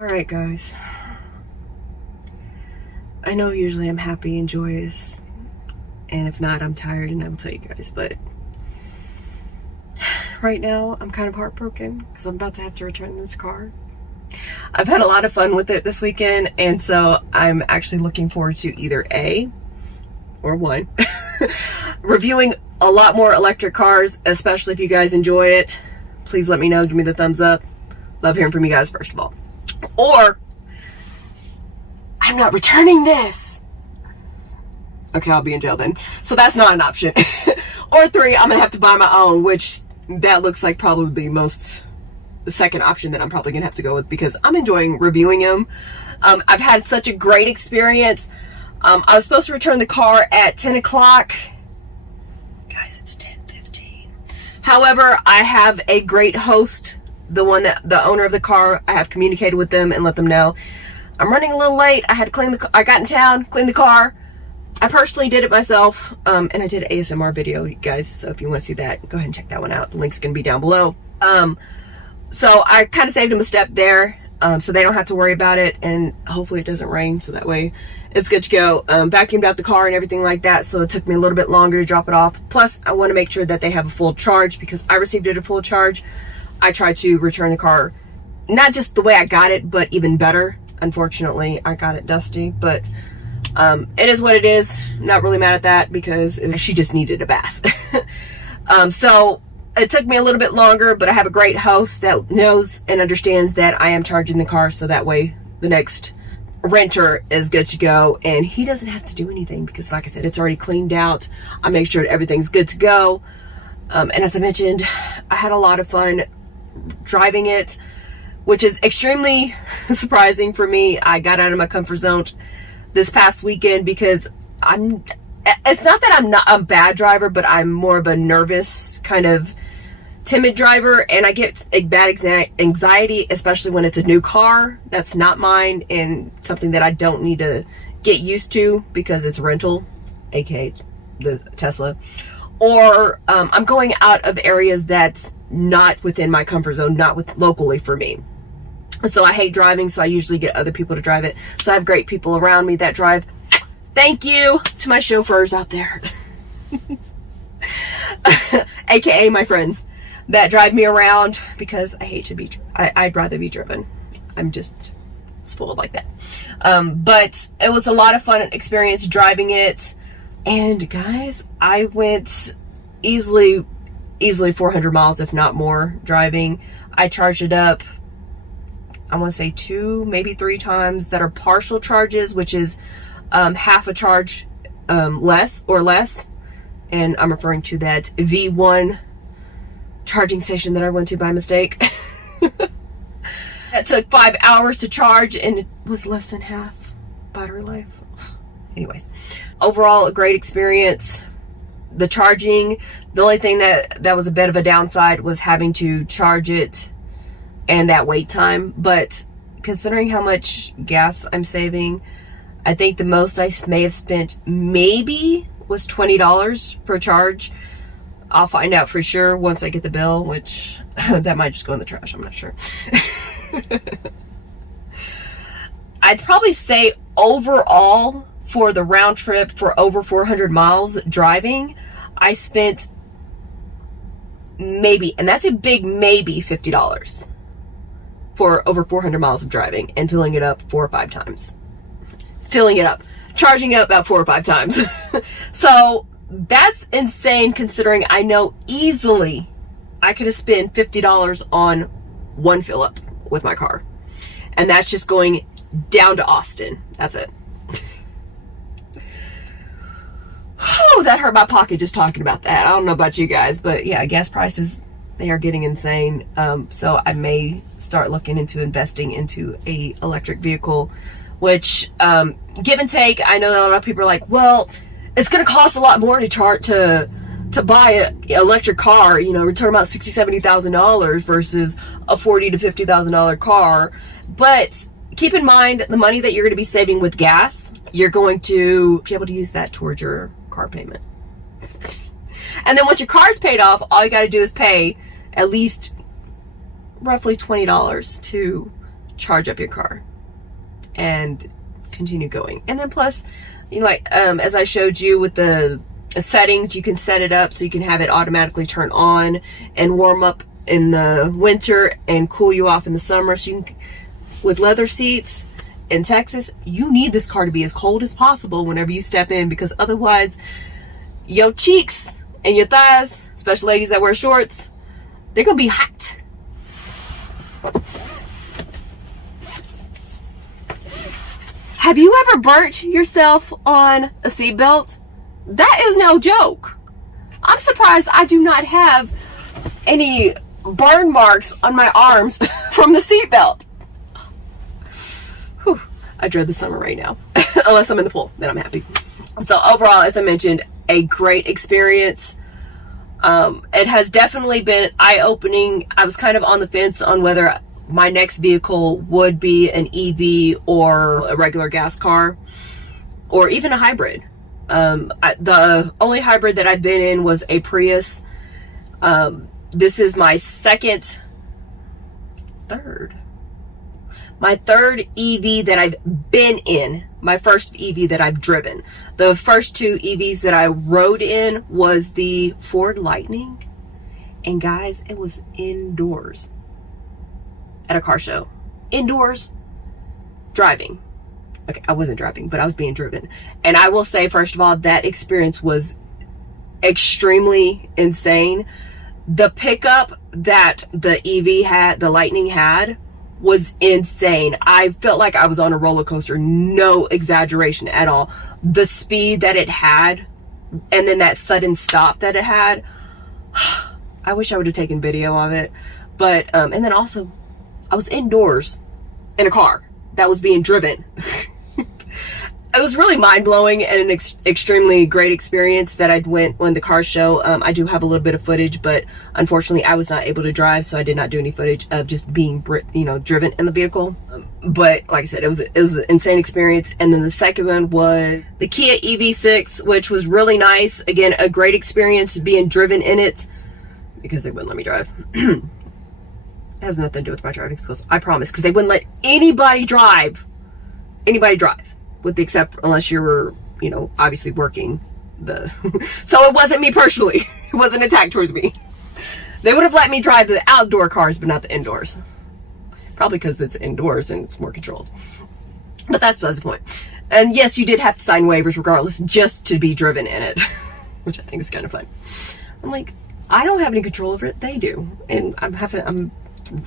Alright guys, I know usually I'm happy and joyous, and if not, I'm tired and I will tell you guys, but right now I'm kind of heartbroken because I'm about to have to return this car. I've had a lot of fun with it this weekend, and so I'm actually looking forward to either A or one, reviewing a lot more electric cars, especially if you guys enjoy it. Please let me know, give me the thumbs up. Love hearing from you guys first of all. Or I'm not returning this. Okay, I'll be in jail then. So that's not an option. Or 3, I'm gonna have to buy my own, which that looks like probably the second option that I'm probably gonna have to go with because I'm enjoying reviewing them. I've had such a great experience. I was supposed to return the car at 10 o'clock. Guys, it's 10:15. However, I have a great host. The owner of the car, I have communicated with them and let them know I'm running a little late. I had to clean I got in town, cleaned the car. I personally did it myself, and I did an ASMR video, you guys. So if you want to see that, go ahead and check that one out. The link's gonna be down below. So I kind of saved them a step there, so they don't have to worry about it, and hopefully it doesn't rain, so that way it's good to go. Vacuumed out the car and everything like that, so it took me a little bit longer to drop it off. Plus, I want to make sure that they have a full charge because I received it a full charge. I tried to return the car, not just the way I got it, but even better. Unfortunately, I got it dusty, but it is what it is. Not really mad at that because she just needed a bath. So it took me a little bit longer, but I have a great host that knows and understands that I am charging the car, so that way the next renter is good to go and he doesn't have to do anything because, like I said, it's already cleaned out. I make sure everything's good to go. And as I mentioned, I had a lot of fun driving it, which is extremely surprising for me. I got out of my comfort zone this past weekend because it's not that I'm not a bad driver, but I'm more of a nervous, kind of timid driver, and I get a bad anxiety, especially when it's a new car that's not mine and something that I don't need to get used to because it's a rental, aka the Tesla, or I'm going out of areas that's not within my comfort zone, not locally for me. So I hate driving, so I usually get other people to drive it. So I have great people around me that drive. Thank you to my chauffeurs out there. AKA my friends that drive me around because I hate to be, I'd rather be driven. I'm just spoiled like that. But it was a lot of fun experience driving it. And guys, I went easily 400 miles, if not more, driving. I charged it up, I want to say 2, maybe 3 times that are partial charges, which is half a charge less. And I'm referring to that V1 charging station that I went to by mistake. That took 5 hours to charge and it was less than half battery life. Anyways, overall a great experience. The charging, the only thing that was a bit of a downside was having to charge it and that wait time. But considering how much gas I'm saving, I think the most I may have spent maybe was $20 per charge. I'll find out for sure once I get the bill, which that might just go in the trash, I'm not sure. I'd probably say overall for the round trip for over 400 miles driving, I spent maybe, and that's a big maybe, $50 for over 400 miles of driving and filling it up 4 or 5 times. Charging it up about 4 or 5 times. So that's insane considering I know easily I could have spent $50 on one fill up with my car. And that's just going down to Austin. That's it. Oh, that hurt my pocket just talking about that. I don't know about you guys, but yeah, gas prices, they are getting insane. So I may start looking into investing into a electric vehicle, which give and take, I know that a lot of people are like, well, it's going to cost a lot more to buy an electric car, you know, return about $60,000, $70,000 versus a $40,000 to $50,000 car. But keep in mind the money that you're going to be saving with gas, you're going to be able to use that towards your car payment. And then once your car's paid off, all you got to do is pay at least roughly $20 to charge up your car and continue going. And then plus, you know, like as I showed you with the settings, you can set it up so you can have it automatically turn on and warm up in the winter and cool you off in the summer. So you can, with leather seats in Texas, you need this car to be as cold as possible whenever you step in, because otherwise your cheeks and your thighs, especially ladies that wear shorts, they're gonna be hot. Have you ever burnt yourself on a seatbelt? That is no joke. I'm surprised I do not have any burn marks on my arms from the seatbelt. I dread the summer right now. Unless I'm in the pool, then I'm happy. So overall, as I mentioned, a great experience. It has definitely been eye-opening. I was kind of on the fence on whether my next vehicle would be an EV or a regular gas car, or even a hybrid. The only hybrid that I've been in was a Prius. This is my my third EV that I've been in, my first EV that I've driven. The first two EVs that I rode in was the Ford Lightning. And guys, it was indoors at a car show. Indoors, driving. Okay, I wasn't driving, but I was being driven. And I will say, first of all, that experience was extremely insane. The pickup that the EV had, the Lightning had, was insane. I felt like I was on a roller coaster, no exaggeration at all. The speed that it had, and then that sudden stop that it had, I wish I would have taken video of it. But and then also, I was indoors in a car that was being driven. It was really mind-blowing and an extremely great experience that I went on the car show. I do have a little bit of footage, but unfortunately I was not able to drive, so I did not do any footage of just being, you know, driven in the vehicle. But like I said, it was an insane experience. And then the second one was the Kia EV6, which was really nice. Again, a great experience being driven in it, because they wouldn't let me drive. It has nothing to do with my driving skills, I promise, because they wouldn't let anybody drive. With the except unless you were, you know, obviously working the so it wasn't me personally. It wasn't an attack towards me. They would have let me drive the outdoor cars but not the indoors, probably because it's indoors and it's more controlled. But that's the point. And yes, you did have to sign waivers regardless, just to be driven in it, which I think is kind of fun. I'm like, I don't have any control over it, they do, and I'm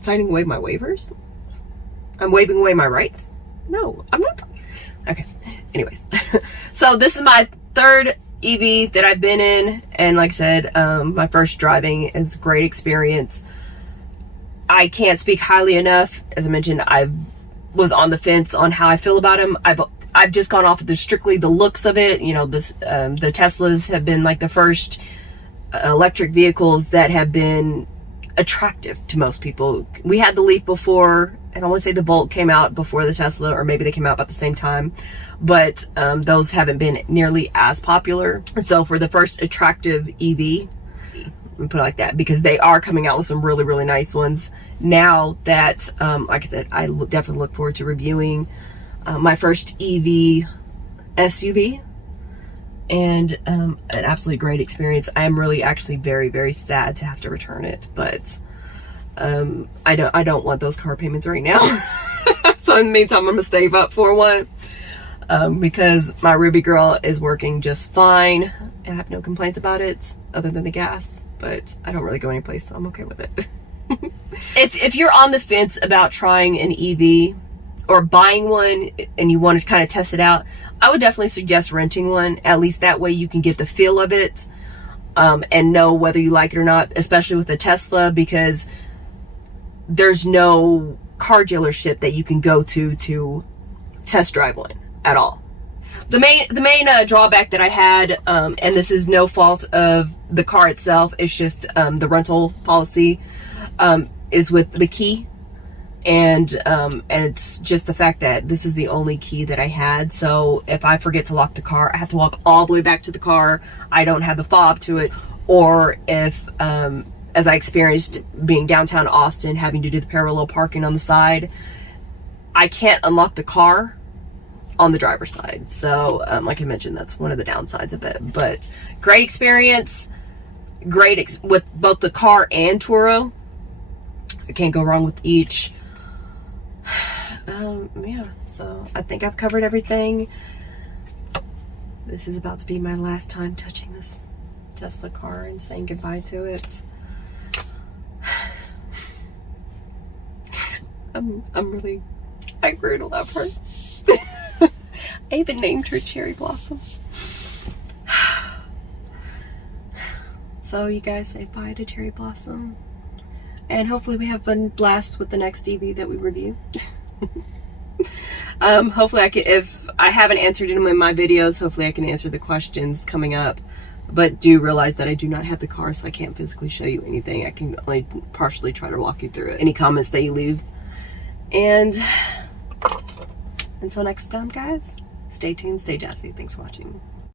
signing away my waivers. I'm waiving away my rights. No, I'm not. Okay, anyways. So this is my third EV that I've been in, and like I said, my first driving is a great experience. I can't speak highly enough. As I mentioned, I was on the fence on how I feel about them. I've just gone off of strictly the looks of it. You know, the Teslas have been like the first electric vehicles that have been attractive to most people. We had the Leaf before, and I want to say the Bolt came out before the Tesla, or maybe they came out about the same time, but those haven't been nearly as popular. So for the first attractive EV, let me put it like that, because they are coming out with some really, really nice ones now that, like I said, I definitely look forward to reviewing my first EV SUV, and an absolutely great experience. I am really actually very, very sad to have to return it, but I don't want those car payments right now. So in the meantime, I'm gonna save up for one, because my Ruby girl is working just fine. I have no complaints about it other than the gas, but I don't really go anyplace, so I'm okay with it. If you're on the fence about trying an EV or buying one and you want to kind of test it out, I would definitely suggest renting one. At least that way you can get the feel of it, and know whether you like it or not, especially with the Tesla, because there's no car dealership that you can go to test drive one at all. The main drawback that I had, and this is no fault of the car itself, it's just the rental policy, is with the key. And it's just the fact that this is the only key that I had. So if I forget to lock the car, I have to walk all the way back to the car. I don't have the fob to it. Or if, as I experienced being downtown Austin, having to do the parallel parking on the side, I can't unlock the car on the driver's side. So like I mentioned, that's one of the downsides of it. But great experience, with both the car and Turo. I can't go wrong with each. Yeah, so I think I've covered everything. This is about to be my last time touching this Tesla car and saying goodbye to it. I grew to love her. I even named her Cherry Blossom. So you guys say bye to Cherry Blossom. And hopefully we have fun blast with the next EV that we review. Hopefully if I haven't answered them in my videos, hopefully I can answer the questions coming up. But do realize that I do not have the car, so I can't physically show you anything. I can only partially try to walk you through it. Any comments that you leave. And until next time, guys, stay tuned, stay jazzy. Thanks for watching.